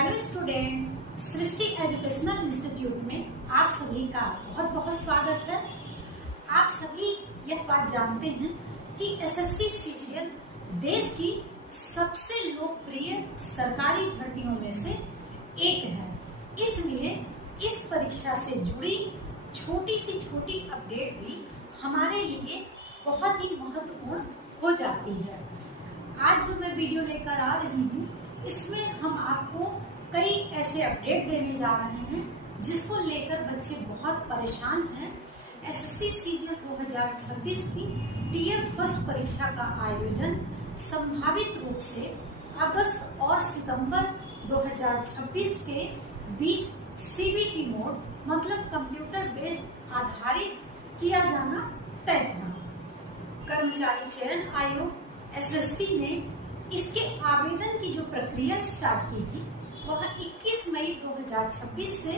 Hello student, सृष्टि educational institute में आप सभी का बहुत बहुत स्वागत है। आप सभी यह बात जानते हैं कि एसएससी सीजीएल देश की सबसे लोकप्रिय सरकारी भर्तियों में से एक है। इसलिए इस परीक्षा से जुड़ी छोटी से छोटी अपडेट भी हमारे लिए बहुत ही महत्वपूर्ण हो जाती है। आज जो मैं वीडियो लेकर आ रही हूँ, इसमें हम आपको कई ऐसे अपडेट देने जा रहे हैं जिसको लेकर बच्चे बहुत परेशान हैं। एसएससी सीजीएल 2026 की टियर फर्स्ट परीक्षा का आयोजन संभावित रूप से अगस्त और सितंबर 2026 के बीच सीबीटी मोड मतलब कंप्यूटर बेस्ड आधारित किया जाना तय था। कर्मचारी चयन आयोग एसएससी ने इसके आवेदन की जो प्रक्रिया स्टार्ट की थी वह 21 मई 2026 से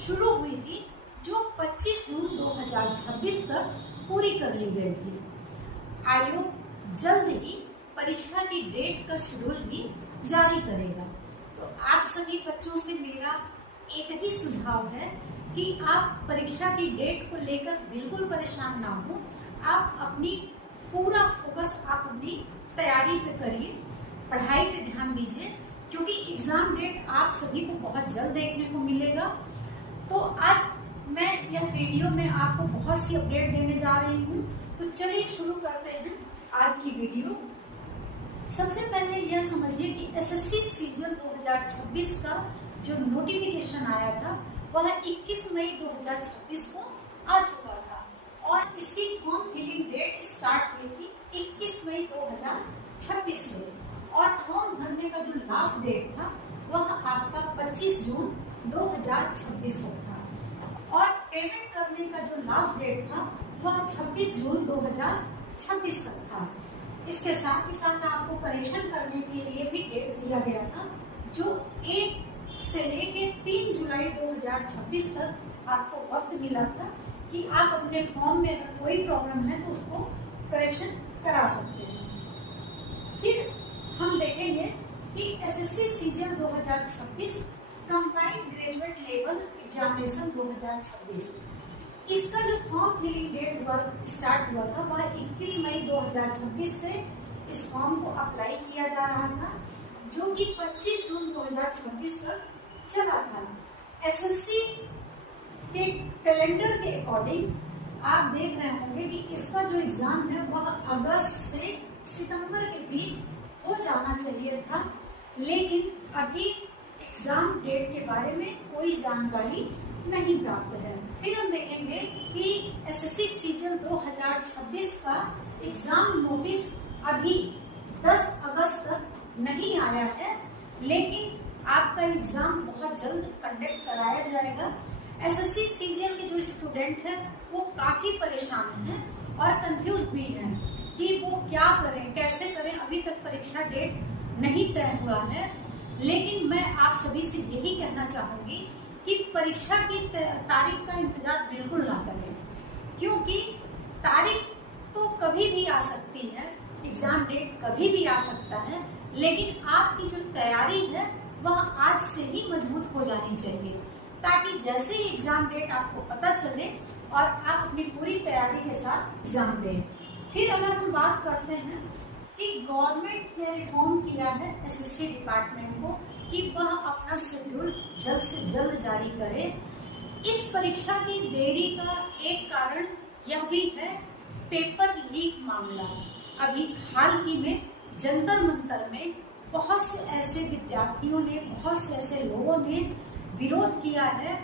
शुरू हुई थी, जो 25 जून 2026 तक पूरी कर ली गई थी। आयोग जल्द ही परीक्षा की डेट का शेड्यूल भी जारी करेगा। तो आप सभी बच्चों से मेरा एक ही सुझाव है कि आप परीक्षा की डेट को लेकर बिल्कुल परेशान ना हो। आप अपनी पूरा फोकस आप अपनी तैयारी पे करिए, पढ़ाई पे ध्यान दीजिए, क्योंकि एग्जाम डेट आप सभी को बहुत जल्द देखने को मिलेगा। तो आज मैं यह वीडियो में आपको बहुत सी अपडेट देने जा रही हूँ। तो चलिए शुरू करते हैं आज की वीडियो। सबसे पहले यह समझिए कि एसएससी सीजीएल 2026 का जो नोटिफिकेशन आया था वह 21 मई 2026 को आ चुका था और इसकी फॉर्म फिलिंग डेट स्टार्ट हुई थी 21 मई 2026 से और फॉर्म भरने का जो लास्ट डेट था वह आपका 25 जून 2026 तक था और पेमेंट करने का जो लास्ट डेट था वह 26 जून 2026 तक था। इसके साथ ही साथ आपको करेक्शन करने के लिए भी डेट दिया गया था, जो 1 से लेके 3 जुलाई 2026 तक आपको वक्त मिला था कि आप अपने फॉर्म में अगर कोई प्रॉब्लम है तो उसको करेक्शन करा सकते हैं। फिर हम देखेंगे कि SSC CGL 2026 combined graduate level examination 2026 इसका जो फॉर्म फिलिंग डेट स्टार्ट हुआ था वह 21 मई 2026 से इस फॉर्म को अप्लाई किया जा रहा था, जो कि 25 जून 2026 तक चला था। एसएससी के कैलेंडर के अकॉर्डिंग आप देख रहे होंगे कि इसका जो एग्जाम है वह अगस्त से सितंबर के बीच हो जाना चाहिए था, लेकिन अभी एग्जाम डेट के बारे में कोई जानकारी नहीं प्राप्त है। फिर हम देखेंगे कि एसएससी सीजीएल 2026 का एग्जाम नोटिस अभी 10 अगस्त तक नहीं आया है, लेकिन आपका एग्जाम बहुत जल्द कंडक्ट कराया जाएगा। एसएससी सीजीएल के जो स्टूडेंट हैं वो काफी परेशान हैं और कंफ्यूज भी हैं कि वो क्या करें, कैसे करें। अभी तक परीक्षा डेट नहीं तय हुआ है, लेकिन मैं आप सभी से यही कहना चाहूंगी कि परीक्षा की तारीख का इंतजार बिल्कुल ना करें, क्योंकि तारीख तो कभी भी आ सकती है, एग्जाम डेट कभी भी आ सकता है, लेकिन आपकी जो तैयारी है वह आज से ही मजबूत हो जानी चाहिए, ताकि जैसे ही एग्जाम डेट आपको पता चले और आप अपनी पूरी तैयारी के साथ एग्जाम दें। फिर अगर हम बात करते हैं कि गवर्नमेंट ने रिफॉर्म किया है एसएससी डिपार्टमेंट को कि वह अपना शेड्यूल जल्द से जल्द जारी करे। इस परीक्षा की देरी का एक कारण यह भी है पेपर लीक मामला। अभी हाल ही में जंतर मंतर में बहुत से ऐसे विद्यार्थियों ने, बहुत से ऐसे लोगों ने विरोध किया है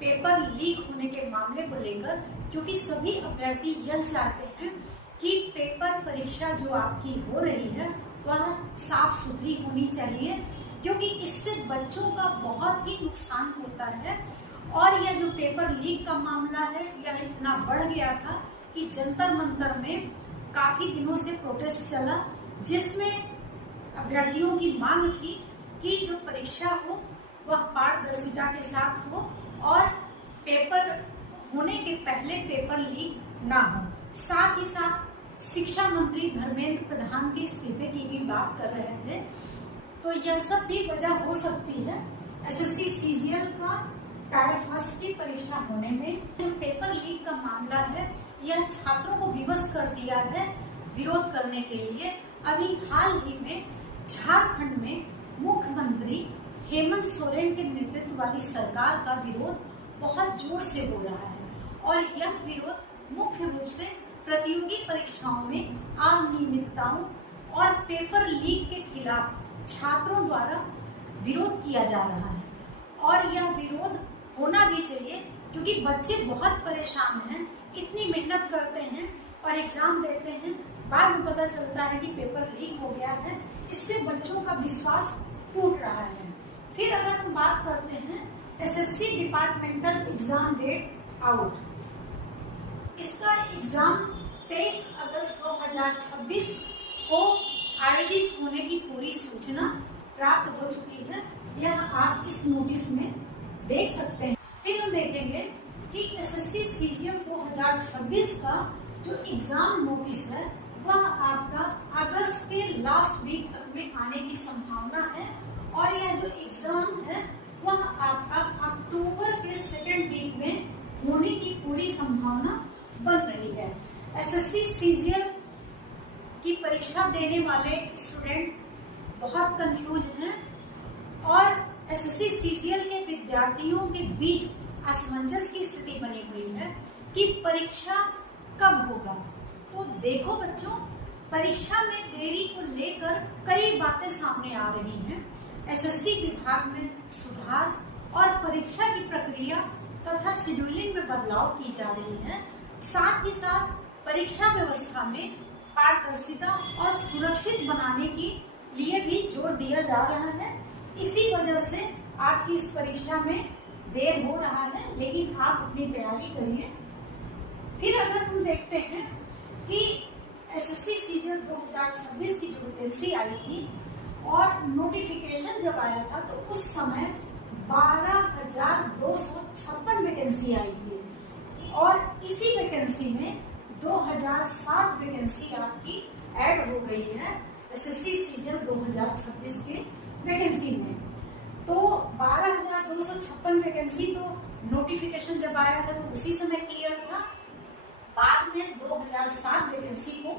पेपर लीक होने के मामले को लेकर, क्योंकि सभी अभ्यर्थी यह चाहते हैं कि पेपर परीक्षा जो आपकी हो रही है वह साफ सुथरी होनी चाहिए, क्योंकि इससे बच्चों का बहुत ही नुकसान होता है। और यह जो पेपर लीक का मामला है यह इतना बढ़ गया था कि जंतर मंतर में काफी दिनों से प्रोटेस्ट चला, जिसमें अभ्यर्थियों की मांग थी कि जो परीक्षा हो वह पारदर्शिता के साथ हो और पेपर होने के पहले पेपर लीक ना हो। साथ ही साथ शिक्षा मंत्री धर्मेंद्र प्रधान के इस्तीफे की भी बात कर रहे थे। तो यह सब भी वजह हो सकती है एसएससी सीजीएल का टायर फर्स्ट की परीक्षा होने में जो पेपर लीक का मामला है, यह छात्रों को विवश कर दिया है विरोध करने के लिए। अभी हाल ही में झारखंड में मुख्यमंत्री हेमंत सोरेन के नेतृत्व वाली सरकार का विरोध बहुत जोर से हो रहा है और यह विरोध मुख्य रूप से प्रतियोगी परीक्षाओं में अनियमितताओं और पेपर लीक के खिलाफ छात्रों द्वारा विरोध किया जा रहा है। और यह विरोध होना भी चाहिए क्योंकि बच्चे बहुत परेशान हैं, इतनी मेहनत करते हैं और एग्जाम देते हैं, बाद में पता चलता है कि पेपर लीक हो गया है। इससे बच्चों का विश्वास टूट रहा है। फिर अगर हम बात करते हैं SSC departmental exam date out, इसका एग्जाम 23 अगस्त 2026 को आयोजित होने की पूरी सूचना प्राप्त हो चुकी है। यह आप इस नोटिस में देख सकते हैं। फिर हम देखेंगे कि एसएससी सीजीएल 2026 का जो एग्जाम नोटिस है वह आपका अगस्त के लास्ट वीक तक में आने की संभावना है और यह जो एग्जाम है वह आपका अक्टूबर के सेकेंड वीक में होने की पूरी संभावना बन रही है। एसएससी सीजीएल की परीक्षा देने वाले स्टूडेंट बहुत कंफ्यूज हैं और एसएससी सीजीएल के विद्यार्थियों के बीच असमंजस की स्थिति बनी हुई है कि परीक्षा कब होगा। तो देखो बच्चों, परीक्षा में देरी को लेकर कई बातें सामने आ रही हैं। एसएससी विभाग में सुधार और परीक्षा की प्रक्रिया तथा शेड्यूलिंग में बदलाव की जा रही है। साथ ही साथ परीक्षा व्यवस्था में पारदर्शिता और सुरक्षित बनाने के लिए भी जोर दिया जा रहा है। इसी वजह से आपकी इस परीक्षा में देर हो रहा है, लेकिन आप अपनी तैयारी करिए। फिर अगर हम देखते हैं कि एसएससी सीजन 2026 की जो वैकेंसी आई थी और नोटिफिकेशन जब आया था तो उस समय 12,256 वैकेंसी आई थी और इसी वैकेंसी में 2007 वैकेंसी आपकी ऐड हो गई है एसएससी सीजन 2026 के वैकेंसी में। तो 12,256 वैकेंसी तो नोटिफिकेशन जब आया था तो उसी समय क्लियर था। बाद में 2007 वैकेंसी को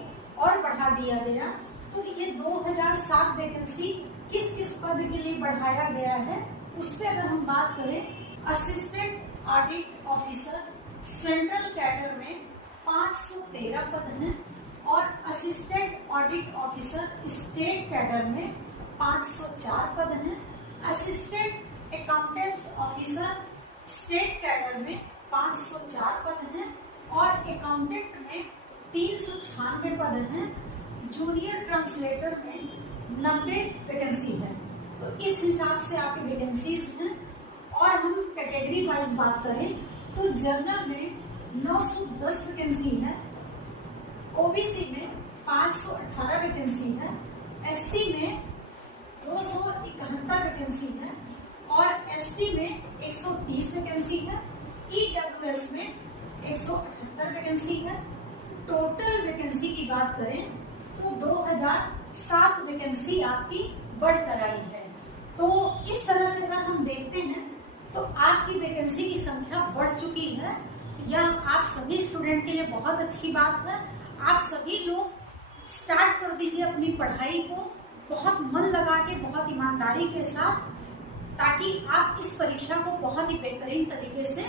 और बढ़ा दिया गया। तो ये 2007 वैकेंसी किस किस पद के लिए बढ़ाया गया है उस पर अगर हम बात करें, assistant audit officer central cadre में 513 पद हैं और assistant audit officer state cadre में 504 पद हैं। Assistant accountants officer state cadre में 504 पद हैं और अकाउंटेंट में 396 पद हैं। जूनियर ट्रांसलेटर में 90 वैकेंसी है। तो इस हिसाब से आपकी वैकेंसीज हैं। और हम कैटेगरी वाइज बात करें तो जनरल में 910 वैकेंसी है, ओबीसी में 518 वैकेंसी है, एससी में 271 वैकेंसी है और एसटी में 130 वैकेंसी है, ईडब्ल्यूएस में 178 वैकेंसी है। टोटल वैकेंसी की बात करें तो 2007 वैकेंसी आपकी बढ़कर आई है। तो इस तरह से अगर हम देखते हैं तो आपकी वैकेंसी की संख्या बढ़ चुकी है। यह आप सभी स्टूडेंट के लिए बहुत अच्छी बात है। आप सभी लोग स्टार्ट कर दीजिए अपनी पढ़ाई को बहुत मन लगा के, बहुत ईमानदारी के साथ, ताकि आप इस परीक्षा को बहुत ही बेहतरीन तरीके से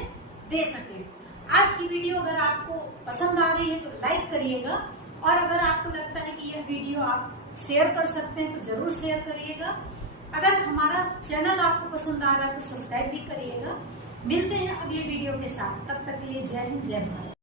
दे सकें। आज की वीडियो अगर आपको पसंद आ रही है तो लाइक करिएगा और अगर आपको लगता है कि यह वीडियो आप शेयर कर सकते हैं तो जरूर शेयर करिएगा। अगर हमारा चैनल आपको पसंद आ रहा है तो सब्सक्राइब भी करिएगा। मिलते हैं अगली वीडियो के साथ, तब तक के लिए जय हिंद, जय भारत।